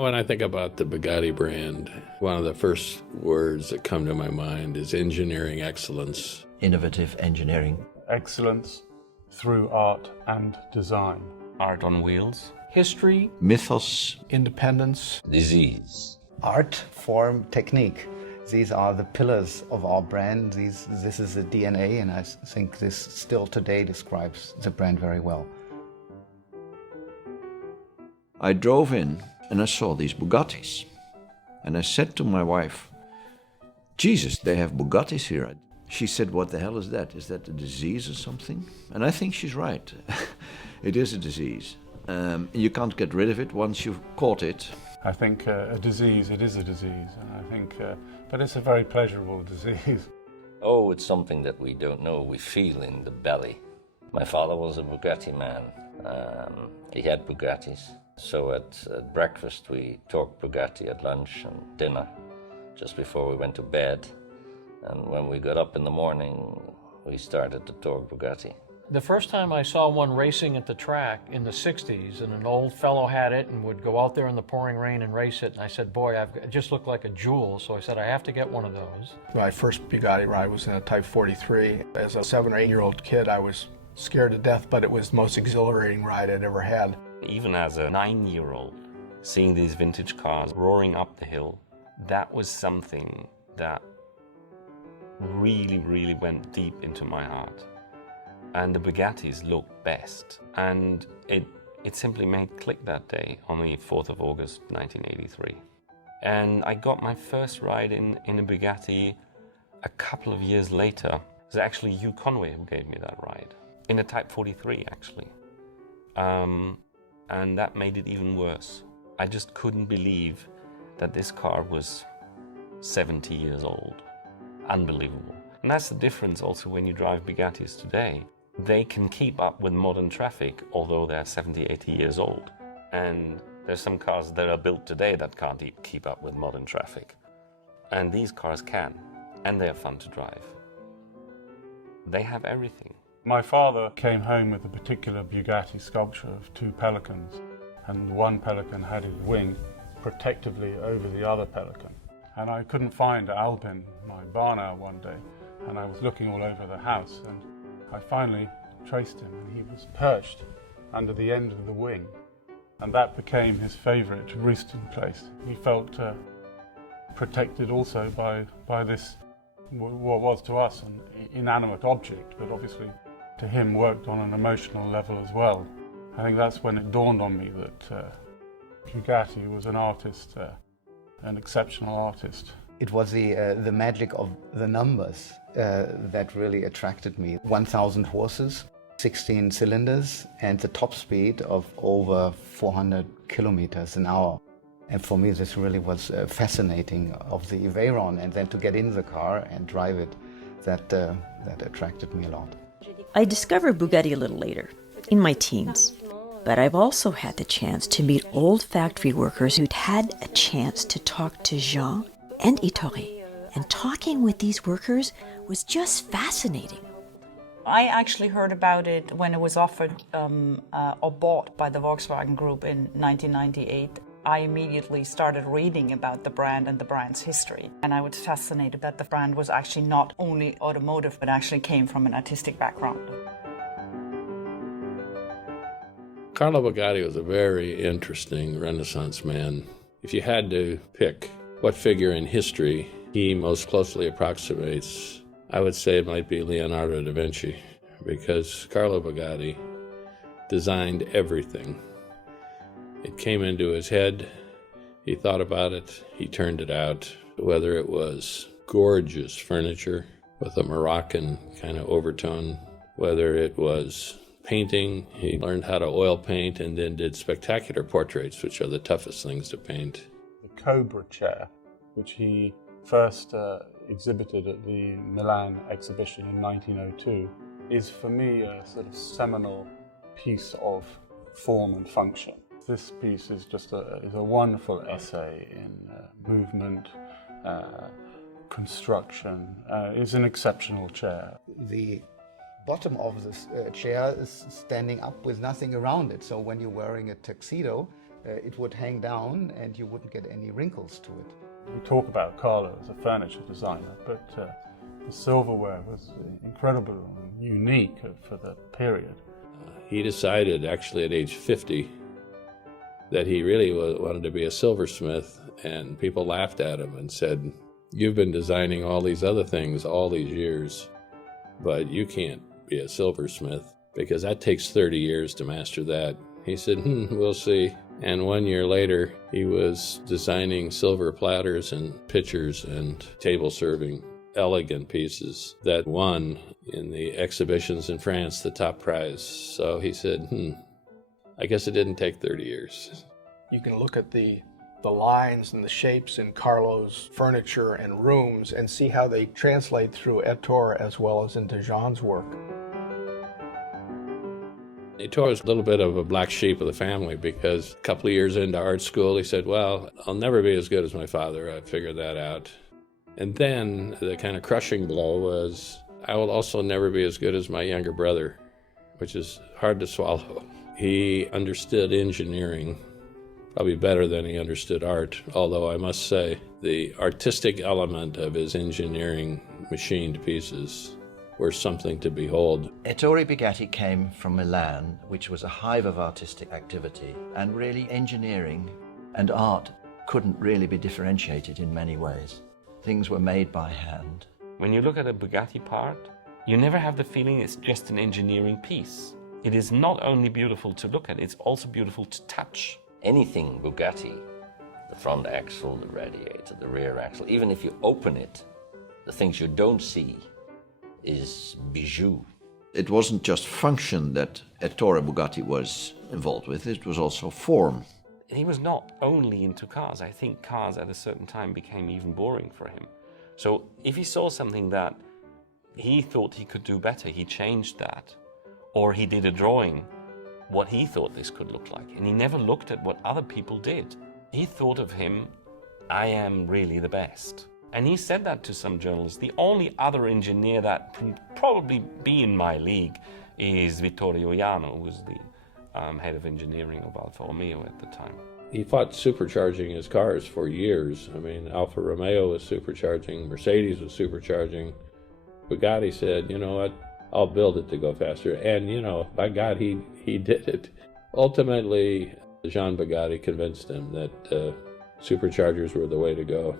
When I think about the Bugatti brand, one of the first words that come to my mind is engineering excellence. Innovative engineering. Excellence through art and design. Art on wheels. History. Mythos. Independence. Disease. Art, form, technique. These are the pillars of our brand. This is the DNA, and I think this still today describes the brand very well. I drove in and I saw these Bugattis. And I said to my wife, Jesus, they have Bugattis here. She said, what the hell is that? Is that a disease or something? And I think she's right. It is a disease. You can't get rid of it once you've caught it. I think a disease, it is a disease. And I think, but it's a very pleasurable disease. Oh, it's something that we don't know, we feel in the belly. My father was a Bugatti man. He had Bugattis. So at breakfast we talked Bugatti, at lunch and dinner, just before we went to bed. And when we got up in the morning, we started to talk Bugatti. The first time I saw one racing at the track in the 60s, and an old fellow had it and would go out there in the pouring rain and race it. And I said, boy, it just looked like a jewel. So I said, I have to get one of those. My first Bugatti ride was in a Type 43. As a 7 or 8-year-old kid, I was scared to death, but it was the most exhilarating ride I'd ever had. Even as a 9-year-old, seeing these vintage cars roaring up the hill, that was something that really, really went deep into my heart. And the Bugattis looked best. And it simply made click that day on the 4th of August, 1983. And I got my first ride in a Bugatti a couple of years later. It was actually Hugh Conway who gave me that ride, in a Type 43, actually. And that made it even worse. I just couldn't believe that this car was 70 years old. Unbelievable. And that's the difference also when you drive Bugattis today. They can keep up with modern traffic, although they're 70, 80 years old. And there's some cars that are built today that can't keep up with modern traffic. And these cars can, and they're fun to drive. They have everything. My father came home with a particular Bugatti sculpture of 2 pelicans, and one pelican had his wing protectively over the other pelican. And I couldn't find Albin, my barn owl, one day, and I was looking all over the house, and I finally traced him, and he was perched under the end of the wing, and that became his favourite roosting place. He felt protected also by this, what was to us an inanimate object, but obviously to him worked on an emotional level as well. I think that's when it dawned on me that Bugatti was an artist, an exceptional artist. It was the magic of the numbers that really attracted me. 1,000 horses, 16 cylinders, and the top speed of over 400 kilometers an hour. And for me, this really was fascinating of the Veyron, and then to get in the car and drive it, that attracted me a lot. I discovered Bugatti a little later, in my teens. But I've also had the chance to meet old factory workers who'd had a chance to talk to Jean and Ettore. And talking with these workers was just fascinating. I actually heard about it when it was offered or bought by the Volkswagen Group in 1998. I immediately started reading about the brand and the brand's history. And I was fascinated that the brand was actually not only automotive, but actually came from an artistic background. Carlo Bugatti was a very interesting Renaissance man. If you had to pick what figure in history he most closely approximates, I would say it might be Leonardo da Vinci, because Carlo Bugatti designed everything. It came into his head, he thought about it, he turned it out, whether it was gorgeous furniture with a Moroccan kind of overtone, whether it was painting, he learned how to oil paint and then did spectacular portraits, which are the toughest things to paint. The Cobra chair, which he first exhibited at the Milan exhibition in 1902, is for me a sort of seminal piece of form and function. This piece is just a wonderful essay in movement, construction. It's an exceptional chair. The bottom of this chair is standing up with nothing around it. So when you're wearing a tuxedo, It would hang down and you wouldn't get any wrinkles to it. We talk about Carlo as a furniture designer, but the silverware was incredible and unique for the period. He decided, actually at age 50, that he really wanted to be a silversmith, and people laughed at him and said, "You've been designing all these other things all these years, but you can't be a silversmith because that takes 30 years to master that." He said, "We'll see." And 1 year later, he was designing silver platters and pitchers and table serving, elegant pieces that won in the exhibitions in France the top prize. So he said, I guess it didn't take 30 years. You can look at the lines and the shapes in Carlo's furniture and rooms and see how they translate through Ettore as well as into Jean's work. Ettore was a little bit of a black sheep of the family because a couple of years into art school, he said, well, I'll never be as good as my father. I figured that out. And then the kind of crushing blow was, I will also never be as good as my younger brother, which is hard to swallow. He understood engineering probably better than he understood art, although I must say the artistic element of his engineering machined pieces were something to behold. Ettore Bugatti came from Milan, which was a hive of artistic activity, and really engineering and art couldn't really be differentiated in many ways. Things were made by hand. When you look at a Bugatti part, you never have the feeling it's just an engineering piece. It is not only beautiful to look at, it's also beautiful to touch. Anything Bugatti, the front axle, the radiator, the rear axle, even if you open it, the things you don't see is bijou. It wasn't just function that Ettore Bugatti was involved with, it was also form. He was not only into cars. I think cars at a certain time became even boring for him. So if he saw something that he thought he could do better, he changed that. Or he did a drawing, what he thought this could look like. And he never looked at what other people did. He thought of him, I am really the best. And he said that to some journalists. The only other engineer that can probably be in my league is Vittorio Jano, who was the head of engineering of Alfa Romeo at the time. He fought supercharging his cars for years. I mean, Alfa Romeo was supercharging, Mercedes was supercharging. Bugatti said, you know what, I'll build it to go faster. And, you know, by God, he did it. Ultimately, Jean Bugatti convinced him that superchargers were the way to go.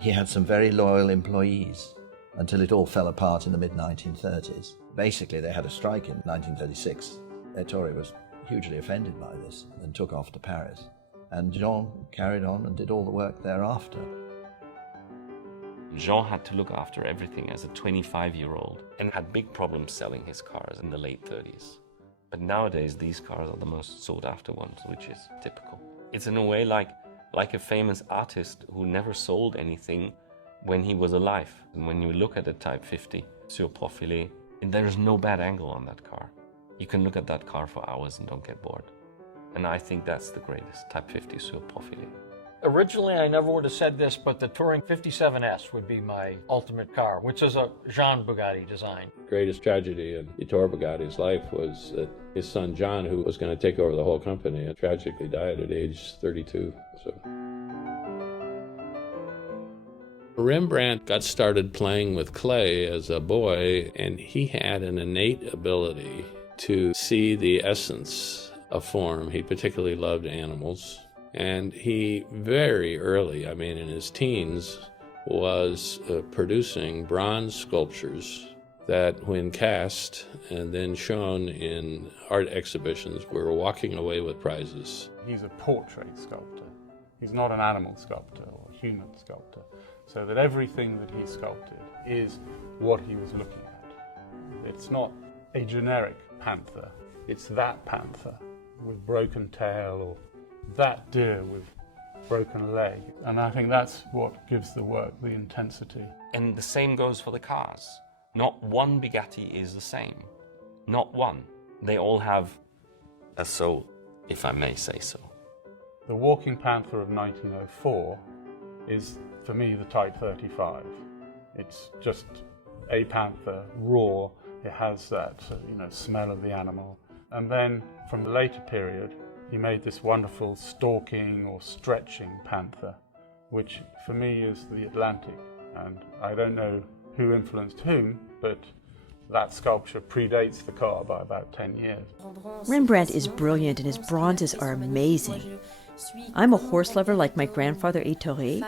He had some very loyal employees until it all fell apart in the mid-1930s. Basically, they had a strike in 1936. Ettore was hugely offended by this and took off to Paris. And Jean carried on and did all the work thereafter. Jean had to look after everything as a 25-year-old and had big problems selling his cars in the late 30s. But nowadays, these cars are the most sought-after ones, which is typical. It's in a way like a famous artist who never sold anything when he was alive. And when you look at a Type 50 sur profilé, there is no bad angle on that car. You can look at that car for hours and don't get bored. And I think that's the greatest, Type 50 sur profilé. Originally, I never would have said this, but the Touring 57S would be my ultimate car, which is a Jean Bugatti design. The greatest tragedy in Ettore Bugatti's life was that his son John, who was going to take over the whole company, tragically died at age 32. So Rembrandt got started playing with clay as a boy, and he had an innate ability to see the essence of form. He particularly loved animals. And he very early, I mean in his teens, was producing bronze sculptures that when cast and then shown in art exhibitions were walking away with prizes. He's a portrait sculptor. He's not an animal sculptor or a human sculptor. So that everything that he sculpted is what he was looking at. It's not a generic panther. It's that panther with broken tail or that deer with broken leg. And I think that's what gives the work the intensity. And the same goes for the cars. Not one Bugatti is the same. Not one. They all have a soul, if I may say so. The Walking Panther of 1904 is, for me, the Type 35. It's just a panther, raw. It has that smell of the animal. And then from the later period, he made this wonderful stalking or stretching panther, which for me is the Atlantic. And I don't know who influenced whom, but that sculpture predates the car by about 10 years. Rembrandt is brilliant and his bronzes are amazing. I'm a horse lover like my grandfather Ettore,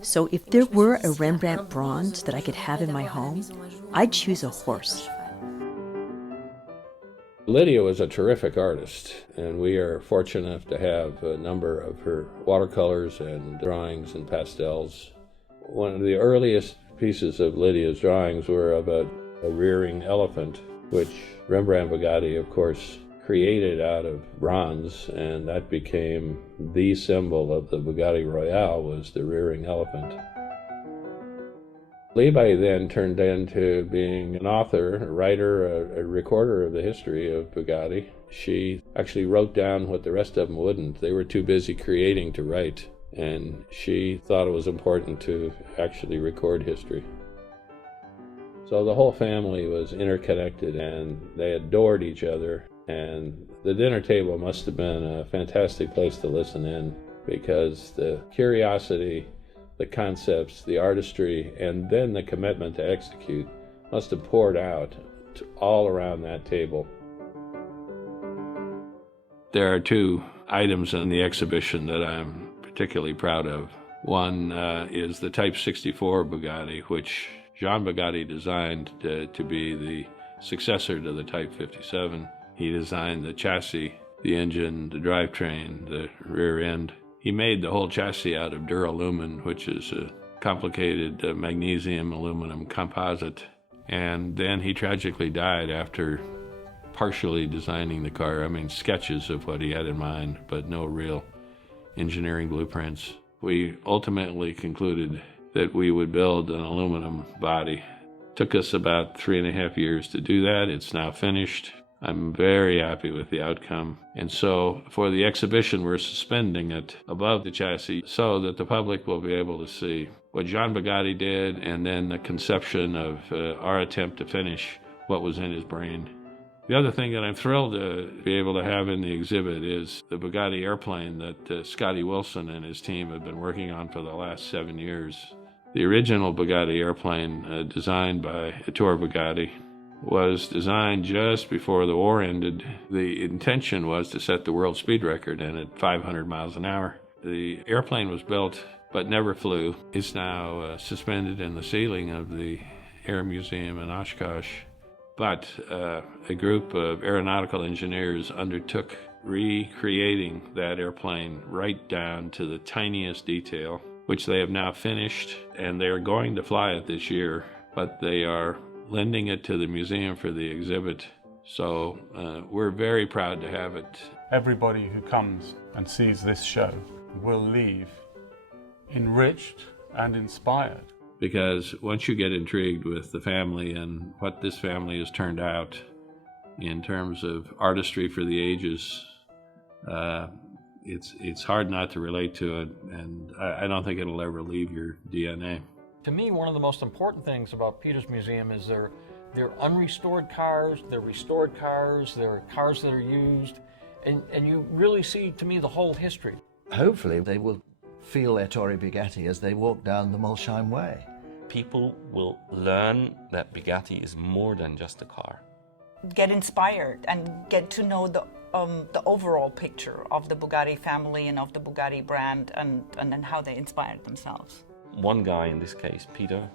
so if there were a Rembrandt bronze that I could have in my home, I'd choose a horse. Lydia was a terrific artist, and we are fortunate enough to have a number of her watercolors and drawings and pastels. One of the earliest pieces of Lydia's drawings were of a rearing elephant, which Rembrandt Bugatti, of course, created out of bronze, and that became the symbol of the Bugatti Royale, was the rearing elephant. Levi then turned into being an author, a writer, a recorder of the history of Bugatti. She actually wrote down what the rest of them wouldn't. They were too busy creating to write, and she thought it was important to actually record history. So the whole family was interconnected, and they adored each other. And the dinner table must have been a fantastic place to listen in, because the curiosity, the concepts, the artistry, and then the commitment to execute must have poured out all around that table. There are two items in the exhibition that I'm particularly proud of. One is the Type 64 Bugatti, which Jean Bugatti designed to be the successor to the Type 57. He designed the chassis, the engine, the drivetrain, the rear end. He made the whole chassis out of duralumin, which is a complicated magnesium aluminum composite. And then he tragically died after partially designing the car. I mean, sketches of what he had in mind, but no real engineering blueprints. We ultimately concluded that we would build an aluminum body. Took us about 3.5 years to do that. It's now finished. I'm very happy with the outcome. And so for the exhibition, we're suspending it above the chassis so that the public will be able to see what Jean Bugatti did, and then the conception of our attempt to finish what was in his brain. The other thing that I'm thrilled to be able to have in the exhibit is the Bugatti airplane that Scotty Wilson and his team have been working on for the last 7 years. The original Bugatti airplane, designed by Ettore Bugatti, was designed just before the war ended. The intention was to set the world speed record in at 500 miles an hour. The airplane was built but never flew. It's now suspended in the ceiling of the Air Museum in Oshkosh. But a group of aeronautical engineers undertook recreating that airplane right down to the tiniest detail, which they have now finished, and they are going to fly it this year, but they are lending it to the museum for the exhibit. So we're very proud to have it. Everybody who comes and sees this show will leave enriched and inspired. Because once you get intrigued with the family and what this family has turned out in terms of artistry for the ages, it's hard not to relate to it, and I don't think it'll ever leave your DNA. To me, one of the most important things about Peter's museum is they're unrestored cars, they're restored cars, they're cars that are used, and you really see, to me, the whole history. Hopefully they will feel Ettore Bugatti as they walk down the Molsheim Way. People will learn that Bugatti is more than just a car. Get inspired and get to know the overall picture of the Bugatti family and of the Bugatti brand, and then how they inspired themselves. One guy, in this case, Peter,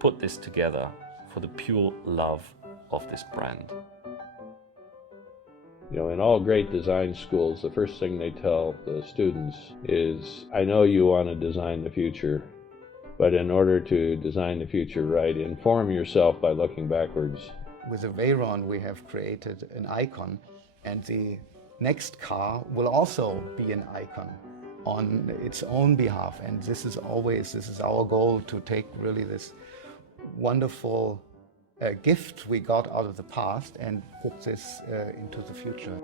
put this together for the pure love of this brand. You know, in all great design schools, the first thing they tell the students is, I know you want to design the future, but in order to design the future right, inform yourself by looking backwards. With the Veyron, we have created an icon, and the next car will also be an icon on its own behalf. And this is our goal, to take really this wonderful gift we got out of the past and put this into the future.